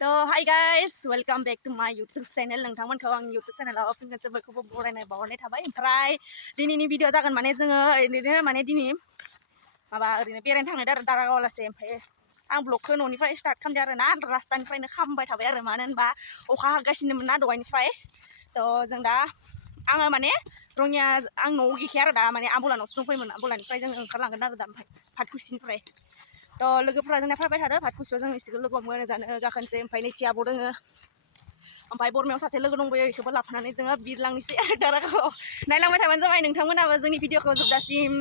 So hi guys, welcome back to my YouTube channel. नोंथांमोनखौ आं YouTube channelआव फिन खनसेबो बरायनाय बावहरनाय थाबाय। ओमफ्राय दिनैनि भिडिअ जागोन माने जोङो ओरैनो दिनै माबा ओरैनो बेरायनो थांनाय आरो दारागावलासे। ओमफ्राय आं ब्लगखौ न'निफ्राय स्टार्ट खालामदों आरो ना रास्तानिफ्रायनो खालामबाय थाबाय आरो मानो होनबा अखा हागासिनोमोन ना दहायनिफ्राय। जों दा आङो माने रङिया आं न'आव गैखाया आरो दा माने आबौलानावसो दंफैयोमोन। आबौलानिफ्राय जों ओंखारलांगोन आरो दा ओमफ्राय फाटकुसिनिफ्राय। लोगोफोरा जोंना फैबाय थादो फाटकुसियाव जों एसेखौ लोगो हमगोन जानो गाखोनोसै। ओमफ्राय नैथि आब' दोङो ओमफ्राय बरमायाव सासे लोगो दंबोयो बेखौबो लाफानानै जोङो बिरलांनोसै आरो दारागावआव। नायलांबाय थाबानो जाबाय नोंथांमोनाबो जोंनि भिडिअखौ जोबजासिम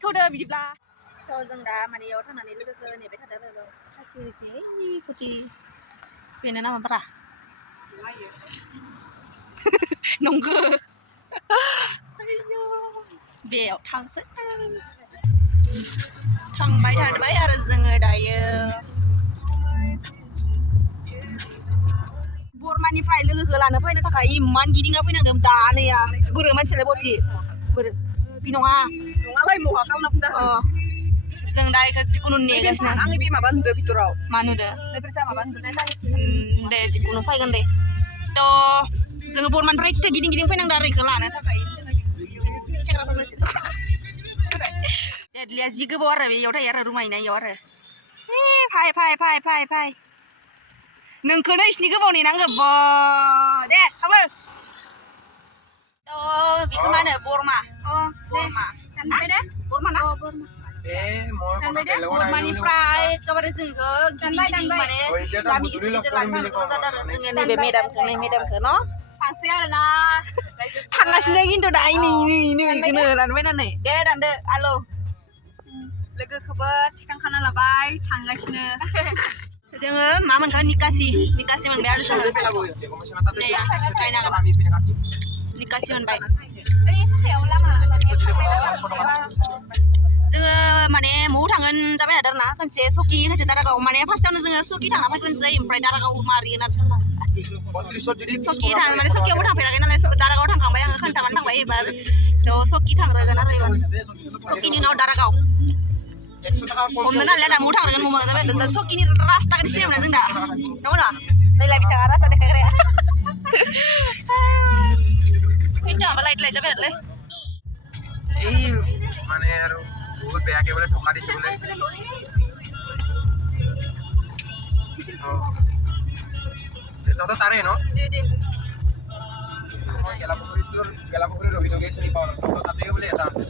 थौदो बिदिब्ला। जों दा माने इयाव थांनानै लोगोखौ नेबाय थादो आरो खासि खुथि बेनो नामा बारा नंगौ बेयाव थांसै थांबाय थाबाय आरो जोङो दायो बरमानिफ्राय लोगोखौ लानो फैनो थाखाय इमान गिदिंना फैनांदों दा नैया बोरो मानसियालाय बथि बोरो बि नङालाय महा खालामना फैदों। जों दा इखौ जिखुनु नेगासिनो। आंनि बे माबा नुदो भितराव मा नुदो माबा नुदो दे जिखुनु फैगोन दे। जोङो बरमानिफ्राय एसे गिदिं फैनांदों आरो इखौ लानो थाखाय देदलिया जि गोबाव आरो बेयाव थायो आरो रुमायना इयाव आरो फाय नोंखौनो इसिनि गोबाव नेनांगौ बा दे खाबो बेखौ मा होनो बरमा बरमा ना बरमानिफ्राय एखेबारे जोङो गिदिं माने गामि गिदिर लानो थांनो गोनां जादों आरो जोङो नैबे मेदामखौ न' थांसै आरो ना थांगासिनो खिन्थु दा इखौनो रानबायनानै दे दानदो आलौ लोगोखौबो थिखांखाना लाबाय थांगासिनो जोङो मा मोनखा निकासि मोनबाय आरो जोङो निकासि मोनबाय जोङो माने मौ थांगोन जाबाय थादों आरो ना खनसे सकि खनसे दारागाव माने फार्स्टआवनो जोङो सकि थांना फैग्रोनोसै ओमफ्राय दारागाव मारिगोन आरो सकि थां माने सकियावबो थांफेराखै नालाय दारागाव थांखांबाय आङो खोन्थानानै थांबाय एबार सकि थांग्रोगोन आरो एबार सकिनि उनाव दारागाव हमनो नालाय दा मौ थांग्रोगोन मौ जाबाय सकिनि रास्ताखौ सिनायमोना जों दा नंगौना नैलाय बिथाङा रास्ता देखायग्राया बिथाङाबा लाइट जाबाय आरोलै এই মানে আৰু বহুত বেয়াকে বোলে ধোকা দিছে বোলে তহঁতৰ তাৰে ন মই গেলাপুখুৰীৰ ৰবিদগে চিনি পাওঁ তহঁতৰ তাতেও বোলে এটা আছে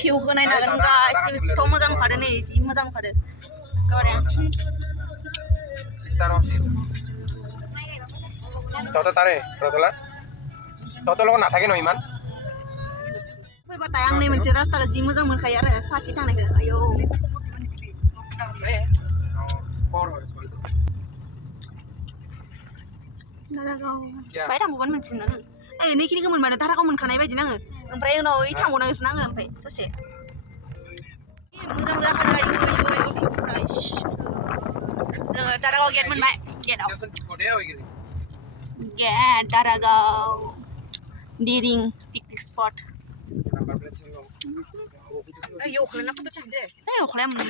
भिउखौ नायनो हागोन गासिबोथ' मोजां नुखादों नै जि मोजां नुखादों তহঁতৰ তাৰে তহঁতৰ লগত নাথাকে ন ইমান फैबाथाय आं नै मोनसे रास्ताखौ जि मोजां मोनखायो आरो साथि थांनायखौ आयौ दारागाव बाय थांबावगोन मोनसिगोन आङो नैखिनिखौ मोनबानो दारागाव मोनखानाय बायदि नाङो ओमफ्राय उनाव ओइ थांबावनांगोसो नाङो ओमफ्राय ससे मोजां जाखादों आयौ भिउफ्रा जोङो दारागाव गेट मोनबाय गेट दारागाव दिरिं पिकनिक स्पट अखाया मोनदों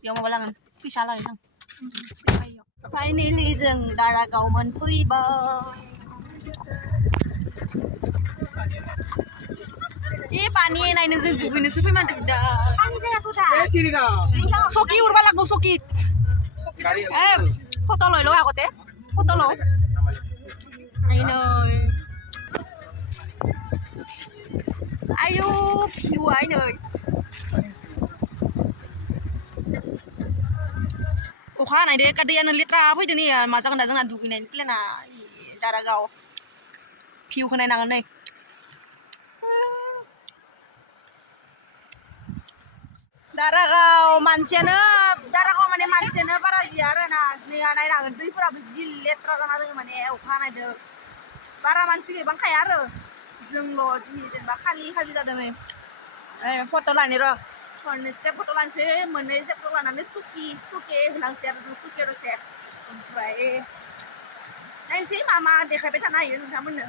बेयाव माबा लागोन फैसा लागोन आं फाइनेलि जों दारागाव मोनफैबाय पानि नायनो जों दुगैनोसो फैमारदों दा सकि उरबा लागबो सकि फट' लयलो आगते फट' ल आयौ भिउआ नै अखा हानाय दे दैयानो लेथ्रा फैदो नै मा जागोन दा जोंना दुगैनायनि प्लेना दारागाव भिउखौ नायनांगोन नै दारागाव माने मानसियानो बारा गैया आरो ना नैया नायनांगोन दैफोराबो जि लेथ्रा जाना दङ माने अखा हानायदों बारा मानसि गैबांखाया आरो जोंल' दिनै जेनेबा खालि जादों नै फट' लानो र' खननैसो फट' लानोसै मोननैसो फट' लानानै सुकि होलांसै आरो जों सुकियाव दसे ओमफ्राय नायनोसै मा देखायबाय थानो हायो नोंथांमोननो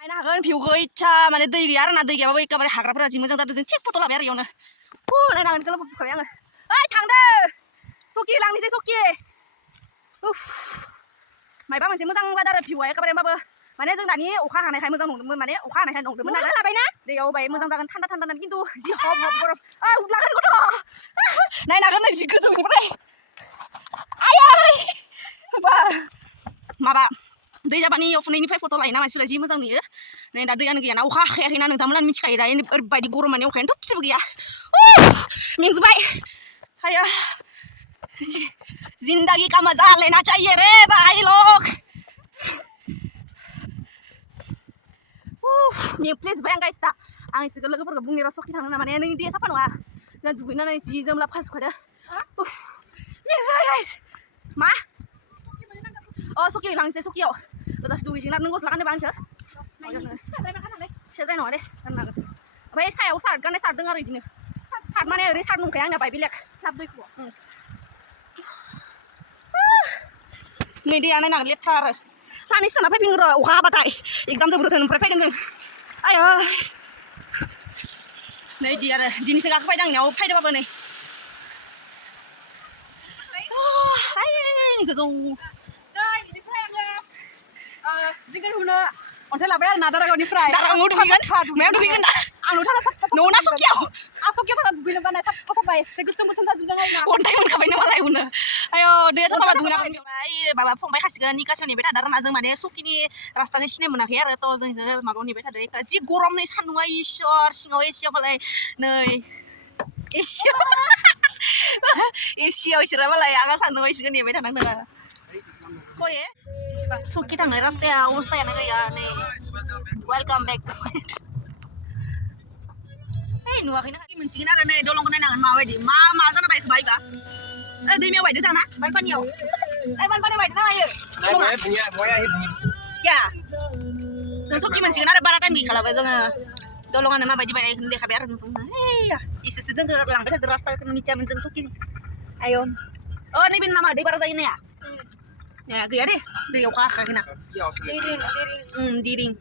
नायनो हागोन भिउखौ इच्छा माने दै गैया आरो ना दै गैयाबाबो एखेबारे हाग्राफोरा जि मोजां जादों जों थिग फट' लाबाय आरो इयावनो नायनो हागोन गोलाव बुखाबाय आङो ओइ थांदो सकि उफ मायबा मोनसे मोजां जादों आरो भिउआ एखेबारे होमबाबो माने जों दानि अखा हानायखाय मोजां नंदोंमोन माने अखा हानायखाय नंदोंमोन आरो लाबायना दैयाव बाय मोजां जागोन थान्दा थान्दा खिन्थु जि हब हब गरम उब्लागोन गथ' नायनागोन नै जि गोजौनिफ्राय आयै बा माबा दै जाबानि फुनायनिफ्राय फट' लायोना मानसिफोरा जि मोजां नुयो नै दा दैयानो गैयाना अखा हाखायाखैना नोंथांमोना मिथिखायो दा ओरैबायदि गरम माने अखायानो थोबसेबो गैया मेंजोब्बाय आया जिंदगी का मजा लेना चाहिए रे भाई लोग प्लिज बाय आं गाइस दा आं इसोरखौ लोगोफोरखौ बुंनि र' सकि थांनो ना माने नोंनि दैया साफा नङा जों दुगैनानै जि जोम लाबोखाजोबखादो मेंजोब्बाय गाइस मा सकि लांसै सकियाव जास्ट दुगैसिगोन आरो नों गस्ला गाननोबा आंखौ सेद्राय नङा दे गाननो हागोन ओमफ्राय सायाव सार्ट गाननाय सार्ट दं आरो बिदिनो सार्ट माने ओरै सार्ट नंखाया आंना बाय बेलेग लाब दैखौ नै दैया नायनांगोन लेथ्रा आरो सानैसो थाना फैफिनगोन र' अखा हाबाथाय एग्जाम जोबग्रोथों ओमफ्राय फैगोन जों आयो नै इदि आरो दिनैसो गाखोफैदों आंनियाव फैदोंबाबो नै गोजौ जिंगोर हुनो अन्थाइ लाबाय आरो ना दारागावनिफ्राय दारागावआव दुगैगोन मायाव दुगैगोन दा आंनाव थाना साफा न'ना सकियाव आं सकियाव थाना दुगैनो बानाय साफा साफा एसे गोसोम गोसोम जाजोबदों आरोना अन्थाइ मोनखाबाय नामा लायउनो आयो दैया साफा दुगैना फैबाय माबा फंबाय खासिगोन निकासियाव नेबाय थादों आरोना जों माने सकिनि रास्ताखौ सिनाय मोनाखै आरो थ' जों माबायाव नेबाय थादों जि गरम नै सान्दुङा इसोर सिङाव एसियावबालाय नै एसियाव इसोरा मालाय आंहा सान्दुङाव इसोरखौ नेबाय थानांदों कये सकि थांनाय रास्ताया अबस्थायानो गैया नै वेलकाम बेक टु ओइ नुवाखैना मोनसिगोन आरो नै दलंखौ नायनांगोन माबायदि मा जाना बायखो बायबा दैमायाव बायदो जाना बानपानियाव बानपानियाव बायदो ना बायो क्या जों सकि मोनसिगोन आरो बारा टाइम गैखालाबो जोङो दलंआनो माबायदि बायनायखौनो देखाबाय आरो नोंथांमोना इसोरसो जोंखौ लांबाय थादों रास्ताखौनो मिथियामोन जों सकिनि आयौ नैबे नामा दै बारा जायो नाया गैया दे दै अखा हाखायाखैना दिरिं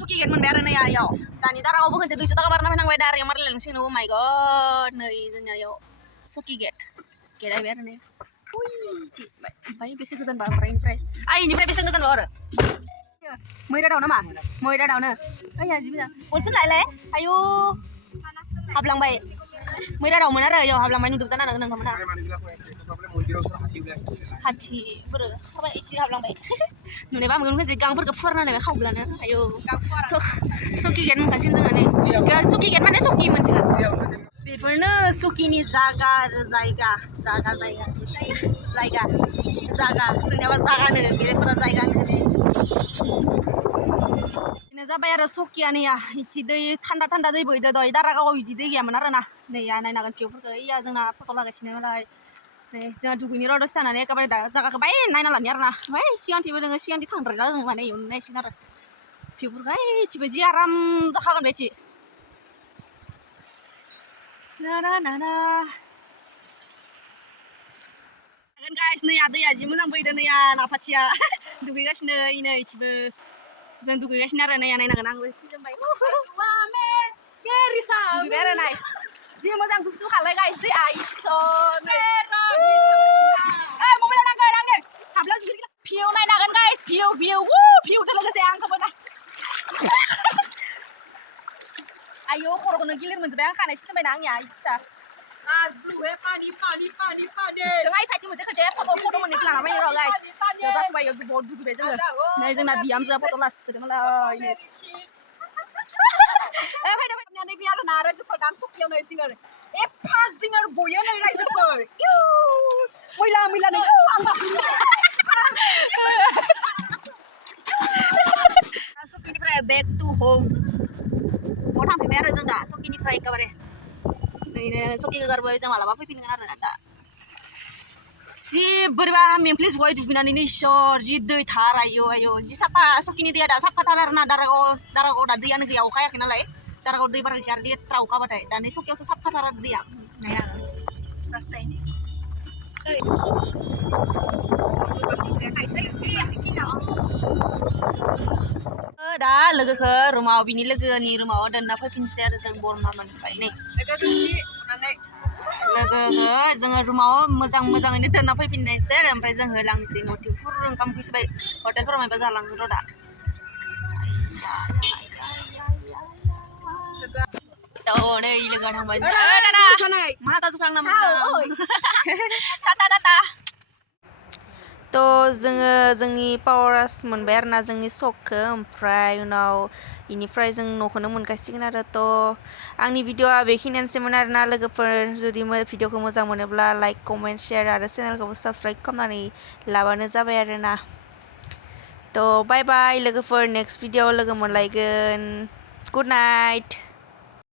सकि गेट मोनबाय आरो नै आयाव दानि दारागावबो खनसे 200 थाखा बारना फैनांबाय दारियाव मारिलायलांसिगोन अ माय गड नै जोंनियाव सकि गेट आइबाय आरो नै ओमफ्राय बेसे गोजानबा ओमफ्राय इनिफ्राय बेसे गोजानबा आरो मैरादाव नामा मैरादावनो ओइ आजिबा अनसुन लायलाय आयु हाबलांबाय मैरादावमोन आरो इयाव हाबलांबाय नुदों जाना नोंथांमोनहा हाथि बोरो खारबाय इथि हाबलांबाय नुनायबा मोनगोन जे गांफोरखौ फुवारनानै खावब्लानो आयौ सकि गेट मोनखासिगोन जोङो नै सकि गेट माने सकि मोनसिगोन बेफोरनो सकिनि जागा जोंनियाबा जागानो बेलेगफोरा जायगानो बेनो जाबाय आरो सकियानिया इथि दै थान्दा थान्दा दै बोहैदो दहाय दारागावआव इदि दै गैयामोन आरोना नै नायनांगोन भिउफोरखौ इया जोंना फट' लागासिनो मालाय नै जोंहा दुगैनि र' दसे थानानै एखेबारे दा जागाखौ बाय नायना लानि आरोना ओमफ्राय सिगांथिंबो दोङो सिगांथि थांद्रायला जों माने इयावनो नायसिगोन आरो भिउफोरखौ इथिबो जि आराम जाखागोन बेथि गाइस नै दैया जि मोजां बोहैदो नै नाफाथिया दुगैगासिनो नै इथिबो जों दुगैगासिनो आरो नै नायनांगोन आंबो सि जोमबाय दुगैबाय आरो नाय जि मोजां गुसु खालाय गाइस दैया इसोर मबाइलाव नांगोन आंनो हाबला जुगि भिउ नायनांगोन गाइस भिउ भिउजों लोगोसे आंखौबो नाय आयौ खर'खौनो गिलिर मोनजोब्बाय आं खानाय सिजोबबायना आंनिया इच्छा जों आइ साइडथिं मोनसे खोनसे फट' मोननैसो लाना फैयो र' गाइस जाथ'बाय बहुत दुगैबाय जोङो नै जोंना बिहामजोआ फट' लासोदों मालाय फैदो नैबे आरोना आरो जोंफोर दा सकियावनो जोङो एफा जोङो बयो नै रायजोफोर मैला नों सकिनिफ्राय बेक टु होम न'आव थांफिनबाय आरो जों दा सकिनिफ्राय एखेबारे नै सकिखौ गारबाय जों मालाबा फैफिनगोन आरो दा जि बोरैबा मेंफ्लिजोबबाय दुगैनानैनो इसोर जि दै थार आयौ जि साफा सकिनि दैया दा साफाथार आरोना दारागाव दा दैयानो गैया अखा हायाखै नालाय दारागाव दै बारा गैया आरो लेथ्रा अखा हाबाथाय दा नै सकियावसो साफाथार आरो दैया नाया रास्ताया दा लोगोखौ बिनि लोगोनि रुमाव दोनना फैफिनसै आरो जों बरमा मोनबाय नै लोगो जोङो रुमाव मोजाङैनो दोनना फैफिननायसै आरो ओमफ्राय जों होलांनोसै न'थिं फुर ओंखाम उखैसोबाय हटेलफोराव मायबा जालांगोन र' दा नै लोगोआ थांबाय दादा मा जाजोबखांनामोन टाटा थ' जोङो जोंनि पावारास मोनबाय आरोना जोंनि सकखौ ओमफ्राय उनाव इनिफ्राय जों न'खौनो मोनगासिगोन आरो थ' आंनि भिडिअ'आ बेखिनियानोसैमोन आरोना लोगोफोर जुदि भिडिअ'खौ मोजां मोनोब्ला लाइक कमेन्ट शेयार आरो चेनेलखौबो साबस्क्राइब खालामनानै लाबानो जाबाय आरोना थ' बाय बाय लोगोफोर नेक्स्ट भिडिअ'आव लोगो मोनलायगोन गुड नाइट